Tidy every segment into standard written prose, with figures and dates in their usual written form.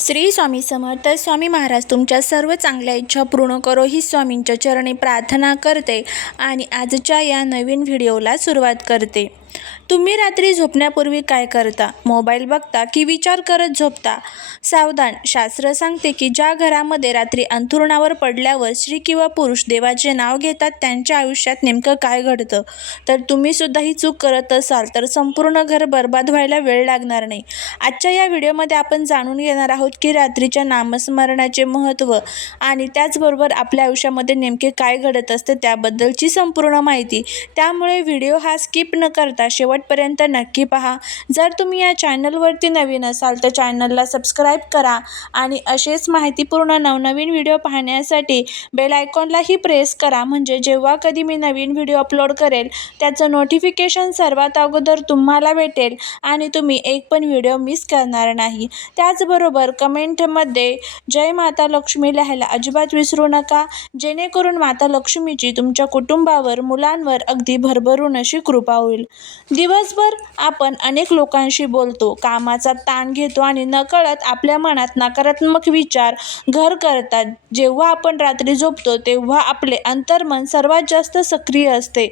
श्री स्वामी समर्थ. स्वामी महाराज तुमच्या सर्व चांगल्या इच्छा पूर्ण करो ही स्वामींच्या चरणी प्रार्थना करते आणि आजच्या या नवीन व्हिडिओला सुरुवात करते. तुम्ही रात्री झोपण्यापूर्वी काय करता? मोबाईल बघता की विचार करत झोपता? सावधान, शास्त्र सांगते की ज्या घरामध्ये रात्री अंथरुणावर पडल्यावर स्त्री किंवा पुरुष देवाचे नाव घेतात त्यांच्या आयुष्यात नेमकं काय घडतं. तर तुम्ही सुद्धा ही चूक करत असाल तर संपूर्ण घर बर्बाद व्हायला वेळ लागणार नाही. आजच्या या व्हिडिओमध्ये आपण जाणून घेणार आहोत की रात्रीच्या नामस्मरणाचे महत्त्व आणि त्याचबरोबर आपल्या आयुष्यामध्ये नेमके काय घडत असते त्याबद्दलची संपूर्ण माहिती. त्यामुळे व्हिडिओ हा स्किप न करता शेवटपर्यंत नक्की पहा. जर तुम्ही या चॅनलवरती नवीन असाल तर चॅनलला सबस्क्राईब करा आणि असेच माहितीपूर्ण नवनवीन व्हिडिओ पाहण्यासाठी बेल आयकॉनलाही प्रेस करा, म्हणजे जेव्हा कधी मी नवीन व्हिडिओ अपलोड करेल त्याचं नोटिफिकेशन सर्वात अगोदर तुम्हाला भेटेल आणि तुम्ही एक पण व्हिडिओ मिस करणार नाही. त्याचबरोबर कमेंटमध्ये जय माता लक्ष्मी लिहायला अजिबात विसरू नका, जेणेकरून माता लक्ष्मीची तुमच्या कुटुंबावर, मुलांवर अगदी भरभरून अशी कृपा होईल. दिवसभर आपण अनेक लोकांशी बोलतो, कामाचा ताण घेतो आणि नकळत आपल्या मनात नकारात्मक विचार घर करतात. जेव्हा आपण रात्री झोपतो तेव्हा आपले अंतर्मन सर्वात जास्त सक्रिय असते.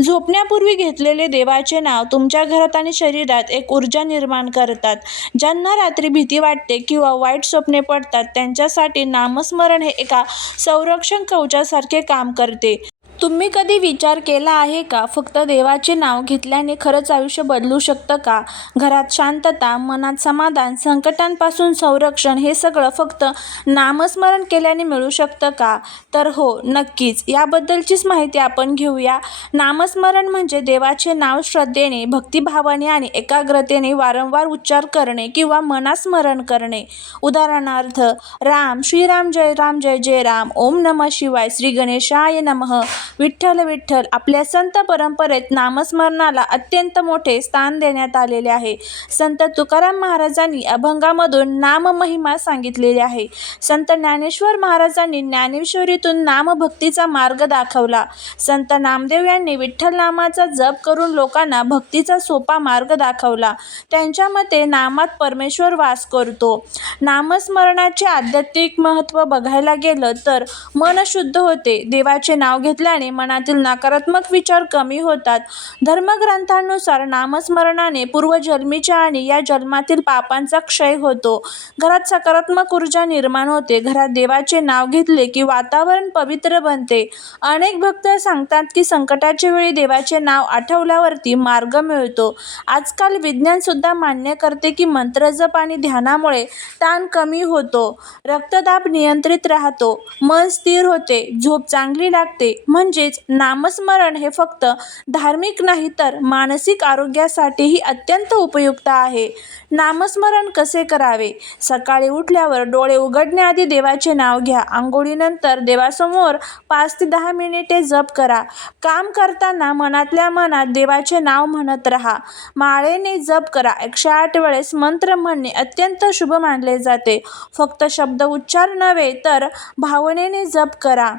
झोपण्यापूर्वी घेतलेले देवाचे नाव तुमच्या घरात आणि शरीरात एक ऊर्जा निर्माण करतात. ज्यांना रात्री भीती वाटते किंवा वाईट स्वप्ने पडतात त्यांच्यासाठी नामस्मरण हे एका संरक्षण कवचासारखे काम करते. तुम्ही कधी विचार केला आहे का, फक्त देवाचे नाव घेतल्याने खरंच आयुष्य बदलू शकतं का? घरात शांतता, मनात समाधान, संकटांपासून संरक्षण हे सगळं फक्त नामस्मरण केल्याने मिळू शकतं का? तर हो, नक्कीच. याबद्दलचीच माहिती आपण घेऊया. नामस्मरण म्हणजे देवाचे नाव श्रद्धेने, भक्तिभावाने आणि एकाग्रतेने वारंवार उच्चार करणे किंवा मनात स्मरण करणे. उदाहरणार्थ, राम, श्रीराम, जय जय राम, ओम नमः शिवाय, श्री गणेशाय नमः, विठ्ठल विठ्ठल. आपल्या संत परंपरेत नामस्मरणाला अत्यंत मोठे स्थान देण्यात आलेले आहे. संत तुकाराम महाराजांनी अभंगामधून नाममहिमा सांगितलेली आहे. संत ज्ञानेश्वर महाराजांनी ज्ञानेश्वरीतून नामभक्तीचा मार्ग दाखवला. संत नामदेव यांनी विठ्ठल नामाचा जप करून लोकांना भक्तीचा सोपा मार्ग दाखवला. त्यांच्या मते नामात परमेश्वर वास करतो. नामस्मरणाचे आध्यात्मिक महत्त्व बघायला गेलं तर मन शुद्ध होते. देवाचे नाव घेतल्याने मनातील नकारात्मक विचार कमी होतात. धर्मग्रंथांनुसार नामस्मरणाने पूर्वजन्मीच्या आणि या जन्मातील पापांचा क्षय होतो. घरात सकारात्मक ऊर्जा निर्माण होते. घरात देवाचे नाव घेतले की वातावरण पवित्र बनते. अनेक भक्त सांगतात की संकटाच्या वेळी देवाचे नाव आठवल्यावरती मार्ग मिळतो. आजकाल विज्ञान सुद्धा मान्य करते की मंत्रजप आणि ध्यानामुळे ताण कमी होतो, रक्तदाब नियंत्रित राहतो, मन स्थिर होते, झोप चांगली लागते. म्हणजेच नामस्मरण हे फक्त धार्मिक नाही तर मानसिक आरोग्यासाठीही अत्यंत उपयुक्त आहे. नामस्मरण कसे करावे? सकाळी उठल्यावर डोळे उघडण्याआधी देवाचे नाव घ्या. आंघोळीनंतर देवासमोर 5 ते 10 मिनिटे जप करा. काम करताना मनातल्या मनात देवाचे नाव म्हणत राहा. माळेने जप करा. 108 वेळेस मंत्र म्हणणे अत्यंत शुभ मानले जाते. फक्त शब्द उच्चार नव्हे तर भावनेने जप करा.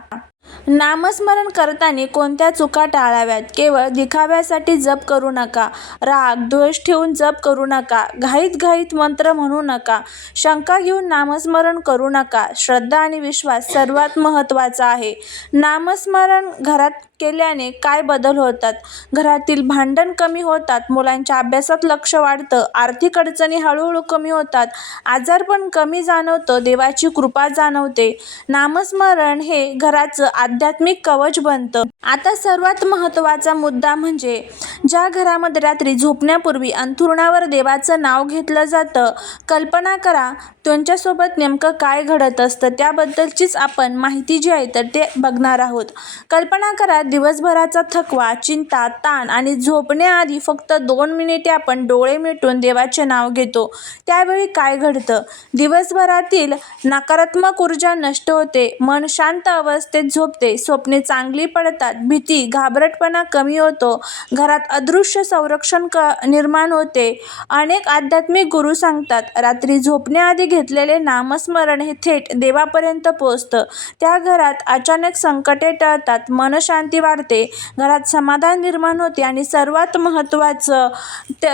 नामस्मरण करताना कोणत्या चुका टाळाव्यात? केवळ दिखाव्यासाठी जप करू नका. राग, द्वेष ठेवून जप करू नका. घाईत मंत्र म्हणू नका. शंका घेऊन नामस्मरण करू नका. श्रद्धा आणि विश्वास सर्वात महत्त्वाचा आहे. नामस्मरण घरात केल्याने काय बदल होतात? घरातील भांडण कमी होतात. मुलांच्या अभ्यासात लक्ष वाढतं. आर्थिक अडचणी हळूहळू कमी होतात. आजारपण कमी जाणवतं. देवाची कृपा जाणवते. नामस्मरण हे घराचं आध्यात्मिक कवच बनतं. आता सर्वात महत्त्वाचा मुद्दा म्हणजे ज्या घरामध्ये रात्री झोपण्यापूर्वी अंथरुणावर देवाचं नाव घेतलं जातं, कल्पना करा त्यांच्यासोबत नेमकं काय घडत असतं. त्याबद्दलचीच आपण माहिती जी आहे तर ते बघणार आहोत. कल्पना करा, दिवसभराचा थकवा, चिंता, ताण आणि झोपण्याआधी फक्त 2 मिनिटे आपण डोळे मिटून देवाचे नाव घेतो. त्यावेळी काय घडतं? दिवसभरातील नकारात्मक ऊर्जा नष्ट होते. मन शांत अवस्थेत झोपते. स्वप्ने चांगली पडतात. भीती, घाबरटपणा कमी होतो. घरात अदृश्य संरक्षण निर्माण होते. अनेक आध्यात्मिक गुरु सांगतात, रात्री झोपण्याआधी घेतलेले नामस्मरण हे थेट देवापर्यंत पोचतं. त्या घरात अचानक संकटे टळतात, मनशांती वाढते, घरात समाधान निर्माण होते आणि सर्वात महत्त्वाचं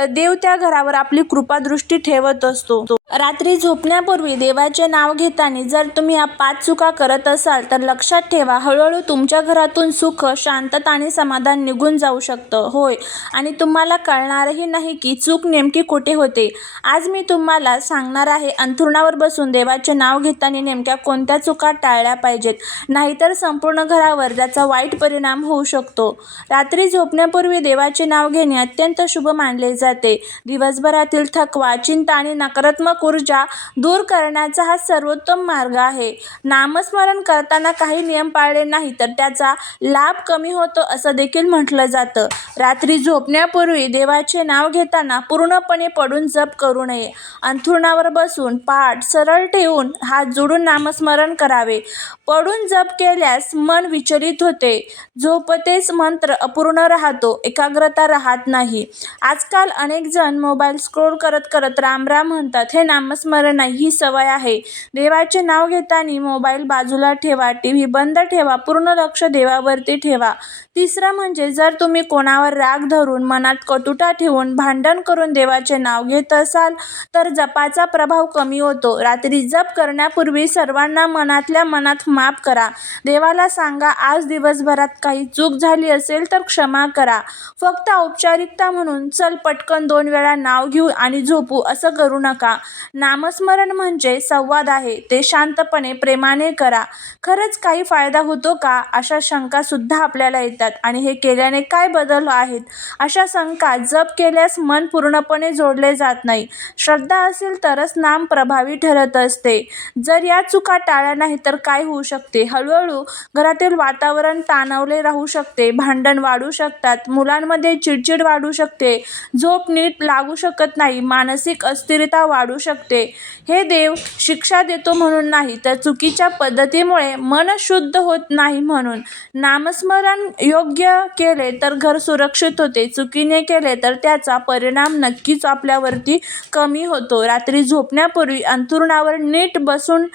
देव त्या घरावर आपली कृपादृष्टी ठेवत असतो. रात्री झोपण्यापूर्वी देवाचे नाव घेताना जर तुम्ही या 5 चुका करत असाल तर लक्षात ठेवा, हळूहळू तुमच्या घरातून सुख, शांतता आणि समाधान निघून जाऊ शकतं. होय, आणि तुम्हाला कळणारही नाही की चूक नेमकी कुठे होते. आज मी तुम्हाला सांगणार आहे, अंथरुणावर बसून देवाचे नाव घेताना नेमक्या कोणत्या चुका टाळल्या पाहिजेत, नाहीतर संपूर्ण घरावर त्याचा वाईट परिणाम होऊ शकतो. रात्री झोपण्यापूर्वी देवाचे नाव घेणे अत्यंत शुभ मानले जाते. दिवसभरातील थकवा, चिंता आणि नकारात्मक ऊर्जा दूर करण्याचा हा सर्वोत्तम मार्ग आहे. नामस्मरण करताना काही नियम पाळले नाही तर त्याचा लाभ कमी होतो असं देखील म्हटलं जातं. रात्री झोपण्यापूर्वी देवाचे नाव घेताना पूर्णपणे पडून जप करू नये. अंथरुणावर बसून पाठ सरळ ठेवून हात जोडून नामस्मरण करावे. पडून जप केल्यास मन विचलित होते, झोपतेच मंत्र अपूर्ण राहतो, एकाग्रता राहत नाही. आजकाल अनेक जण मोबाईल स्क्रोल करत करत राम राम म्हणतात. हे नामस्मरण नाही, ही सवय आहे. देवाचे नाव घेताना मोबाईल बाजूला ठेवा, टीव्ही बंद ठेवा, पूर्ण लक्ष देवावरती ठेवा. तिसरं म्हणजे जर तुम्ही कोणावर राग धरून, मनात कटुता ठेवून, भांडण करून देवाचे नाव घेत असाल तर जपाचा प्रभाव कमी होतो. रात्री जप करण्यापूर्वी सर्वांना मनातल्या मनात माफ करा. देवाला सांगा, आज दिवसभरात काही चूक झाली असेल तर क्षमा करा. फक्त औपचारिकता म्हणून चल पटकन 2 वेळा नाव घेऊ आणि झोपू असं करू नका. नामस्मरण म्हणजे संवाद आहे, ते शांतपणे, प्रेमाने करा. खरंच काही फायदा होतो का, अशा शंका सुद्धा आपल्याला येतात. आणि हे केल्याने काय बदल आहेत, अशा शंका. जप केल्यास मन पूर्णपणे जोडले जात नाही. श्रद्धा असेल तरच नाम प्रभावी ठरत असते. जर या चुका टाळल्या नाही तर काय होऊ शकते, हळूहळू घरातील वातावरण ताणवले राहू शकते, भांडण वाढू शकतात, मुलांमध्ये चिडचिड वाढू शकते, झोप नीट लागू शकत नाही, मानसिक अस्थिरता वाढू शकते. हे देव शिक्षा देतो म्हणून नाही, तर चुकीच्या पद्धतीमुळे मन शुद्ध होत नाही म्हणून. नामस्मरण योग्य केले तर घर सुरक्षित होते, चुकीने केले तर त्याचा परिणाम नक्कीच आपल्यावरती कमी होतो. रात्री झोपण्यापूर्वी अंथरुणावर नीट बसून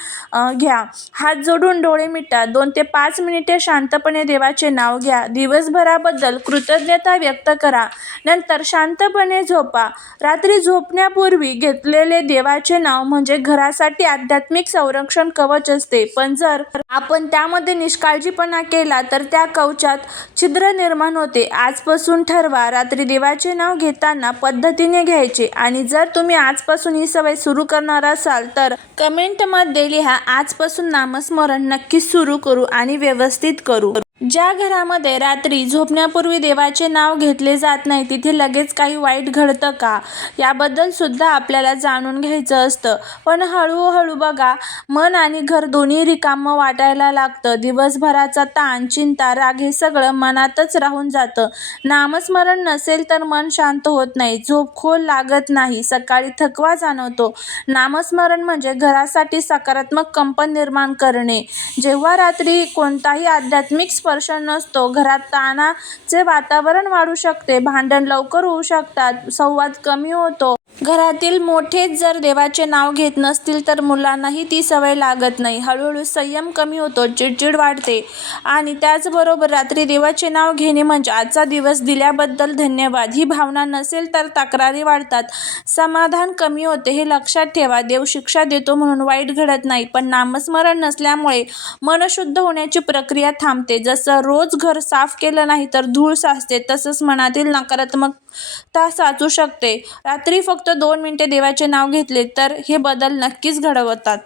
घ्या, हात जोडून डोळे मिटा, 2 ते 5 मिनिटे शांतपणे देवाचे नाव घ्या. दिवसभराबद्दल कृतज्ञता व्यक्त करा, नंतर शांतपणे झोपा. रात्री झोपण्यापूर्वी घेतलेले देवाचे नाव म्हणजे घरासाठी आध्यात्मिक संरक्षण कवच असते. पण जर आपण त्यामध्ये निष्काळजीपणा केला तर त्या कवचात छिद्र निर्माण होते. आजपासून ठरवा, रात्री देवाचे नाव घेताना पद्धतीने घ्यायचे. आणि जर तुम्ही आजपासून ही सवय सुरू करणार असाल तर कमेंटमध्ये लिहा, आजपासून नामस्मरण नक्कीच सुरू करू आणि व्यवस्थित करू. ज्या घरामध्ये रात्री झोपण्यापूर्वी देवाचे नाव घेतले जात नाही तिथे लगेच काही वाईट घडतं का, याबद्दल सुद्धा आपल्याला जाणून घ्यायचं असतं. पण हळूहळू बघा, मन आणि घर दोन्ही रिकामं वाटायला लागतं. दिवसभराचा ताण, चिंता, राग हे सगळं मनातच राहून जातं. नामस्मरण नसेल तर मन शांत होत नाही, झोप खोल लागत नाही, सकाळी थकवा जाणवतो. नामस्मरण म्हणजे घरासाठी सकारात्मक कंपन निर्माण करणे. जेव्हा रात्री कोणताही आध्यात्मिक स्पर्श नसतो, घरात ताणाचे वातावरण वाढू शकते, भांडण लवकर होऊ शकतात, संवाद कमी होतो. घरातील मोठेच जर देवाचे नाव घेत नसतील तर मुलांनाही ती सवय लागत नाही. हळूहळू संयम कमी होतो, चिडचिड वाढते. आणि त्याचबरोबर रात्री देवाचे नाव घेणे म्हणजे आजचा दिवस दिल्याबद्दल धन्यवाद ही भावना नसेल तर तक्रारी वाढतात, समाधान कमी होते. हे लक्षात ठेवा, देव शिक्षा देतो म्हणून वाईट घडत नाही, पण नामस्मरण नसल्यामुळे मन शुद्ध होण्याची प्रक्रिया थांबते. जसं रोज घर साफ केलं नाही तर धूळ साचते, तसंच मनातील नकारात्मकता साचू शकते. रात्री फक्त 2 मिनिटे देवाचे नाव घेतले तर हे बदल नक्कीच घडवतात.